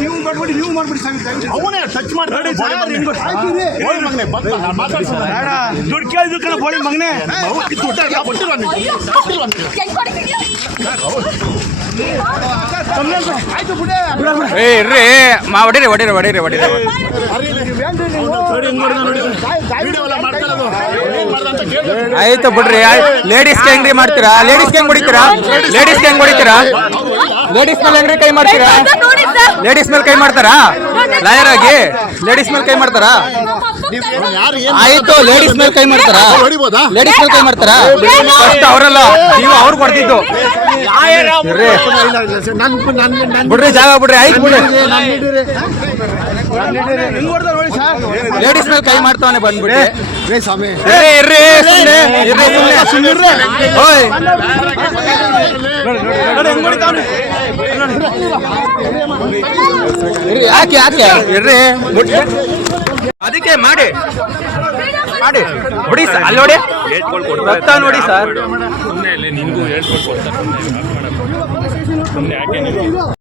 ನೀವು ಮಾಡ್ಬಿಡಿ ನೀವು ಮಾಡ್ಬಿಡಿ ಅವನೇ ಟಚ್ ಮಾಡಿ. ದುಡ್ಡು ಕೇಳಿದ್ರು ಕಣ ಬೋಳಿ ಮಗನೇ ದುಡ್ಡು ಏ ಇರ್ರಿ ಮಾ ಹೊಡೀರಿ ಹೊಡೀರಿ ಹೊಡೀರಿ ಹೊಡೀರಿ. ಆಯ್ತು ಬಿಡ್ರಿ ಲೇಡೀಸ್ ಹೆಂಗ್ರಿ ಮಾಡ್ತೀರಾ? ಲೇಡೀಸ್ ಹೆಂಗ್ ಹೊಡಿತೀರಾ? ಲೇಡೀಸ್ ಹೆಂಗ್ ಹೊಡಿತೀರಾ? ಲೇಡೀಸ್ ಮೇಲೆ ಹೆಂಗ್ರಿ ಕೈ ಮಾಡ್ತೀರಾ? ಲೇಡೀಸ್ ಮೇಲೆ ಕೈ ಮಾಡ್ತಾರಾ? ಲಾಯರ್ ಆಗಿ ಲೇಡೀಸ್ ಮೇಲೆ ಕೈ ಮಾಡ್ತಾರಾ ಆಯ್ತು ಲೇಡೀಸ್ ಮೇಲೆ ಕೈ ಮಾಡ್ತಾರಾ ಲೇಡೀಸ್ ಮೇಲೆ ಕೈ ಮಾಡ್ತಾರಾ ಫಸ್ಟ್ ಅವರಲ್ಲ ನೀವು ಅವ್ರು ಕೊಡ್ತಿದ್ದು ಬಿಡ್ರಿ ಜಾಗ ಬಿಡ್ರಿ ಆಯ್ತು ಬಿಡ್ರಿ ಲೇಡೀಸ್ ಮೇಲೆ ಕೈ ಮಾಡ್ತಾವನೆ ಬಂದ್ಬಿಡಿ ಇರ್ರಿ ಇರ್ರಿ ಸುಮ್ನೆ ಇರ್ರಿ ಸುಮ್ನೆ ಓಯ್ ನೋಡಿ ಹೆಂಗ್ ಹೊಡಿತಾವ್ನೆ ಇರ್ರಿ ಯಾಕೆ ಯಾಕೆ? ಇರ್ರಿ. ಅದಕ್ಕೆ ಮಾಡಿ. ಮಾಡಿ. ನೋಡಿ ಸರ್ ಅಲ್ಲಿ ನೋಡಿ. ರಕ್ತ ನೋಡಿ ಸರ್. ಸುಮ್ಮನೆ ನಿನಗೂ ಸುಮ್ಮನೆ ಯಾಕೆ